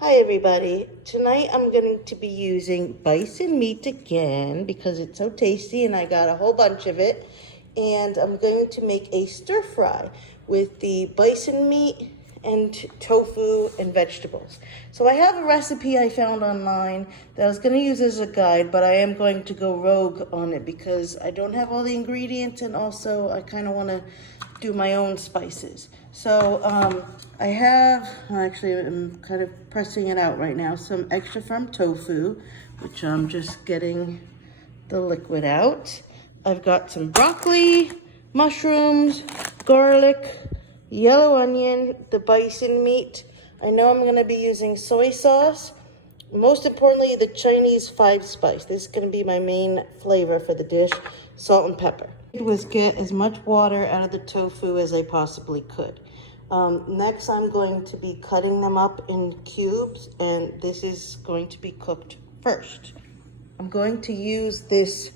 Hi everybody. Tonight I'm going to be using bison meat again because it's so tasty and I got a whole bunch of it. And I'm going to make a stir fry with the bison meat and tofu and vegetables. So I have a recipe I found online that I was going to use as a guide, but I am going to go rogue on it because I don't have all the ingredients and also I kind of want to do my own spices. So actually I'm kind of pressing it out right now, some extra firm tofu, which I'm just getting the liquid out. I've got some broccoli, mushrooms, garlic, yellow onion, the bison meat. I know I'm gonna be using soy sauce. Most importantly, the Chinese 5-spice. This is gonna be my main flavor for the dish, salt and pepper. It was get as much water out of the tofu as I possibly could. Next, I'm going to be cutting them up in cubes, and this is going to be cooked first. I'm going to use this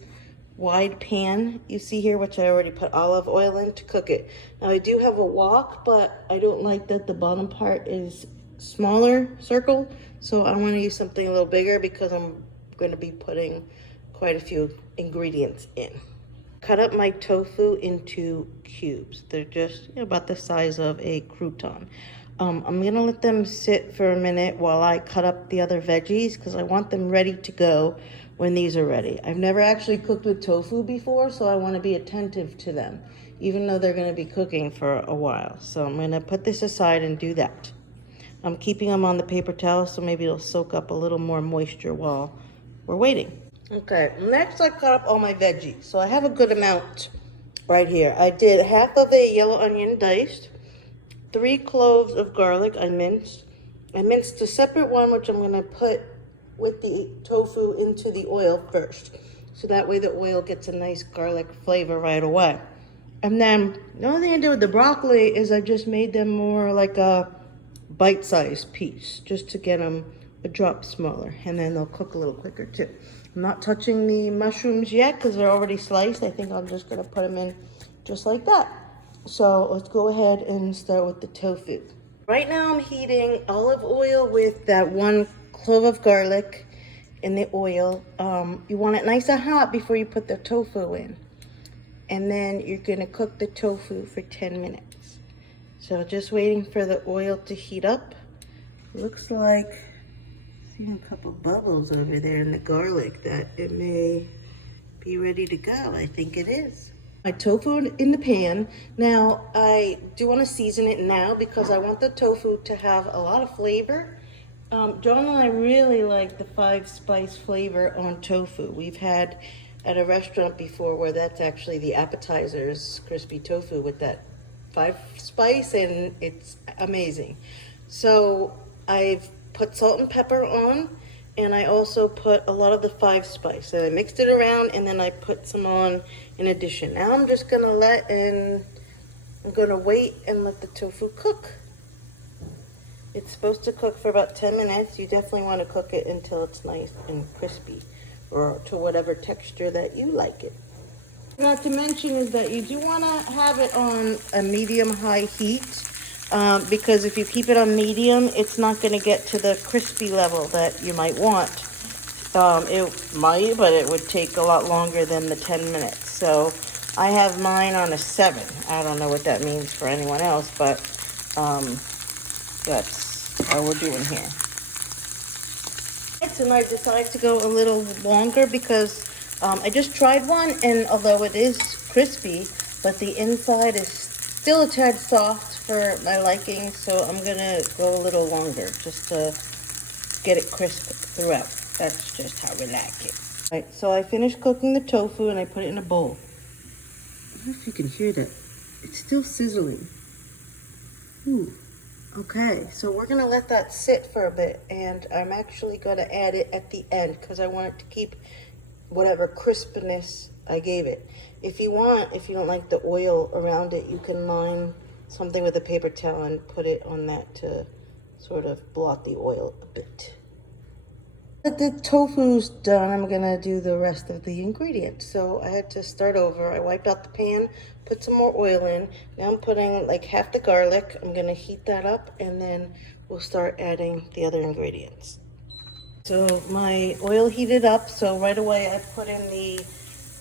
wide pan you see here, which I already put olive oil in to cook it. Now I do have a wok, but I don't like that the bottom part is smaller circle, so I want to use something a little bigger because I'm going to be putting quite a few ingredients in. Cut up my tofu into cubes. They're just about the size of a crouton. I'm gonna let them sit for a minute while I cut up the other veggies because I want them ready to go when these are ready. I've never actually cooked with tofu before, so I want to be attentive to them, even though they're gonna be cooking for a while. So I'm gonna put this aside and do that. I'm keeping them on the paper towel, so maybe it'll soak up a little more moisture while we're waiting. Okay, next I cut up all my veggies. So I have a good amount right here. I did half of a yellow onion diced, 3 cloves of garlic I minced. I minced a separate one, which I'm gonna put with the tofu into the oil first. So that way the oil gets a nice garlic flavor right away. And then the only thing I did with the broccoli is I just made them more like a bite-sized piece, just to get them a drop smaller, and then they'll cook a little quicker too. I'm not touching the mushrooms yet because they're already sliced. I think I'm just gonna put them in just like that. So let's go ahead and start with the tofu. Right now I'm heating olive oil with that 1 clove of garlic in the oil. You want it nice and hot before you put the tofu in. And then you're gonna cook the tofu for 10 minutes. So just waiting for the oil to heat up. Looks like seeing a couple bubbles over there in the garlic that it may be ready to go. I think it is. My tofu in the pan. Now I do want to season it now because I want the tofu to have a lot of flavor. John and I really like the 5-spice flavor on tofu. We've had at a restaurant before where that's actually the appetizers, crispy tofu with that 5-spice, and it's amazing. So I've put salt and pepper on, and I also put a lot of the 5-spice. So I mixed it around, and then I put some on in addition. Now I'm just gonna wait and let the tofu cook. It's supposed to cook for about 10 minutes. You definitely want to cook it until it's nice and crispy, or to whatever texture that you like it. Not to mention is that you do want to have it on a medium-high heat because if you keep it on medium, it's not going to get to the crispy level that you might want. It might, but it would take a lot longer than the 10 minutes. So I have mine on a 7. I don't know what that means for anyone else, but that's how we're doing here. And I decided to go a little longer because I just tried one, and although it is crispy, but the inside is still a tad soft for my liking, so I'm gonna go a little longer just to get it crisp throughout. That's just how we like it. All right, so I finished cooking the tofu and I put it in a bowl. I don't know if you can hear that. It's still sizzling. Ooh. Okay, so we're gonna let that sit for a bit, and I'm actually gonna add it at the end because I want it to keep whatever crispness I gave it. If you don't like the oil around it, you can line something with a paper towel and put it on that to sort of blot the oil a bit. That the tofu's done, I'm gonna do the rest of the ingredients. So I had to start over. I wiped out the pan, put some more oil in. Now I'm putting like half the garlic. I'm gonna heat that up and then we'll start adding the other ingredients. So my oil heated up, so right away I put in the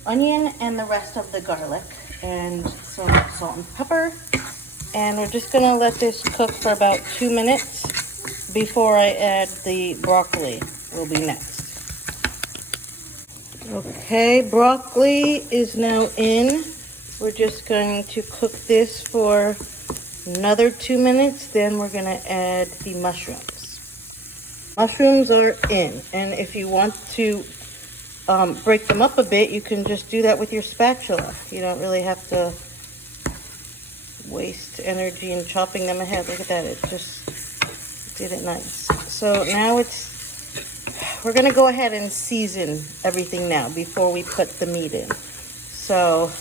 onion and the rest of the garlic and some salt and pepper. And we're just gonna let this cook for about 2 minutes before I add the broccoli. Will be next. Okay, broccoli is now in. We're just going to cook this for another 2 minutes, then we're gonna add the mushrooms. Mushrooms are in, and if you want to break them up a bit, you can just do that with your spatula. You don't really have to waste energy in chopping them ahead. Look at that, it just did it nice. So now we're gonna go ahead and season everything now before we put the meat in. So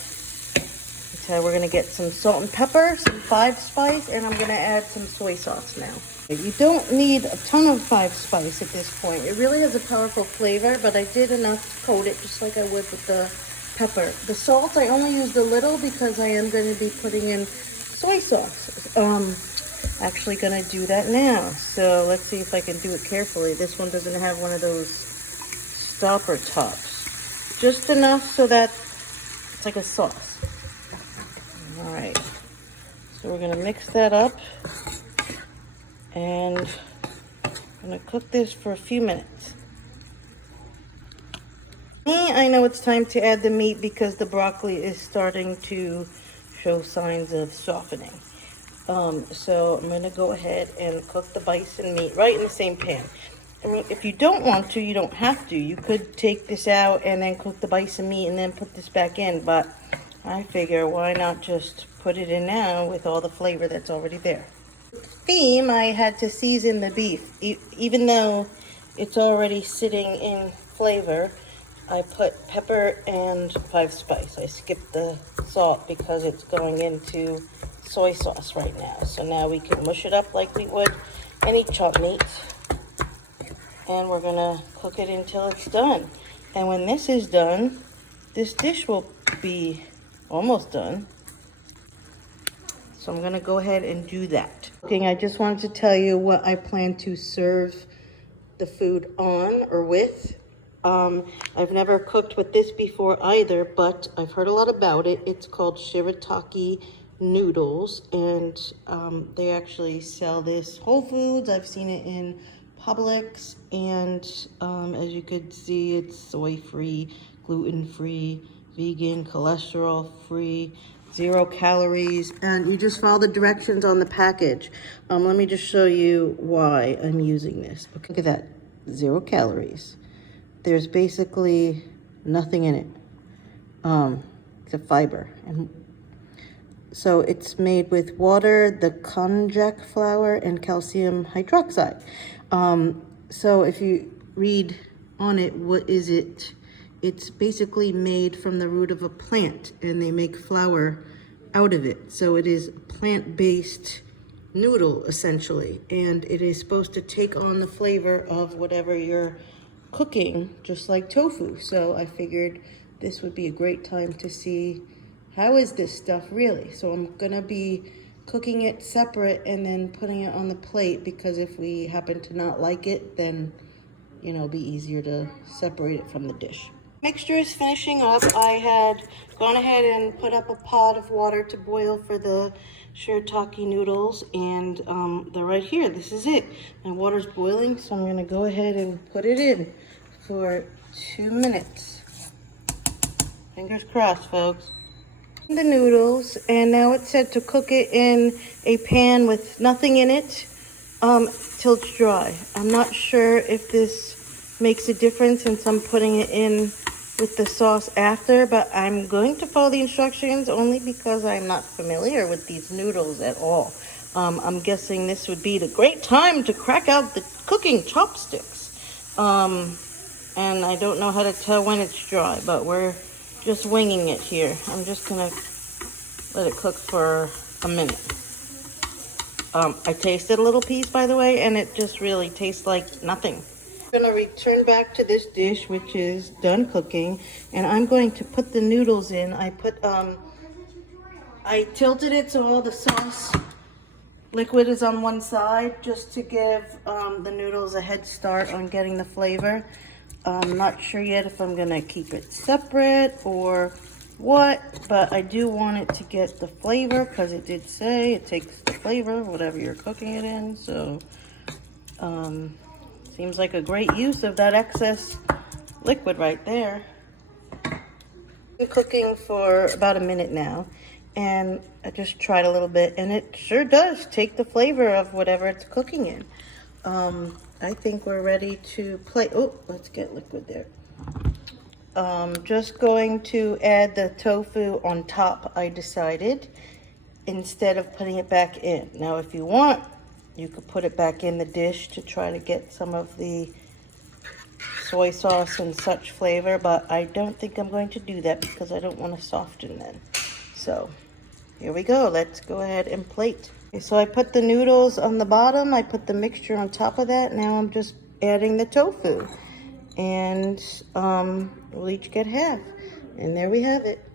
we're gonna get some salt and pepper, some 5-spice, and I'm gonna add some soy sauce now. You don't need a ton of 5-spice at this point. It really has a powerful flavor, but I did enough to coat it just like I would with the pepper. The salt, I only used a little because I am gonna be putting in soy sauce. Actually gonna do that now. So let's see if I can do it carefully. This one doesn't have one of those stopper tops. Just enough so that it's like a sauce. All right, so we're gonna mix that up and I'm gonna cook this for a few minutes. I know it's time to add the meat because the broccoli is starting to show signs of softening. So I'm gonna go ahead and cook the bison meat right in the same pan. I mean, if you don't want to, you don't have to. You could take this out and then cook the bison meat and then put this back in, but I figure why not just put it in now with all the flavor that's already there. Theme, I had to season the beef. Even though it's already sitting in flavor, I put pepper and 5-spice. I skipped the salt because it's going into soy sauce right now. So now we can mush it up like we would any chopped meat. And we're gonna cook it until it's done. And when this is done, this dish will be almost done. So I'm gonna go ahead and do that. Okay, I just wanted to tell you what I plan to serve the food on or with. I've never cooked with this before either, but I've heard a lot about it. It's called Shirataki Noodles, and they actually sell this Whole Foods. I've seen it in Publix, and as you could see, it's soy-free, gluten-free, vegan, cholesterol-free, 0 calories, and you just follow the directions on the package. Let me just show you why I'm using this. Okay, look at that, 0 calories. There's basically nothing in it. It's a fiber, and so it's made with water, the konjac flour, and calcium hydroxide. So if you read on it, what is it? It's basically made from the root of a plant, and they make flour out of it. So it is a plant-based noodle, essentially, and it is supposed to take on the flavor of whatever you're cooking, just like tofu. So I figured this would be a great time to see how is this stuff really. So I'm gonna be cooking it separate and then putting it on the plate, because if we happen to not like it, then it'll be easier to separate it from the dish. Mixture is finishing up. I had gone ahead and put up a pot of water to boil for the shirataki noodles, and they're right here. This is it. My water's boiling, so I'm gonna go ahead and put it in for 2 minutes. Fingers crossed, folks. The noodles, and now it's set to cook it in a pan with nothing in it till it's dry. I'm not sure if this makes a difference since I'm putting it in with the sauce after, but I'm going to follow the instructions only because I'm not familiar with these noodles at all. I'm guessing this would be the great time to crack out the cooking chopsticks. And I don't know how to tell when it's dry, but we're just winging it here. I'm just gonna let it cook for a minute. I tasted a little piece, by the way, and it just really tastes like nothing. I'm gonna return back to this dish, which is done cooking, and I'm going to put the noodles in. I tilted it so all the sauce liquid is on one side, just to give the noodles a head start on getting the flavor. I'm not sure yet if I'm gonna keep it separate or what, but I do want it to get the flavor, because it did say it takes the flavor, whatever you're cooking it in. So seems like a great use of that excess liquid right there. Been cooking for about a minute now, and I just tried a little bit, and it sure does take the flavor of whatever it's cooking in. I think we're ready to plate. Oh, let's get liquid there. Just going to add the tofu on top, I decided, instead of putting it back in. Now, if you want, you could put it back in the dish to try to get some of the soy sauce and such flavor, but I don't think I'm going to do that because I don't want to soften then. So here we go. Let's go ahead and plate. Okay, so I put the noodles on the bottom. I put the mixture on top of that. Now I'm just adding the tofu, and we'll each get half. And there we have it.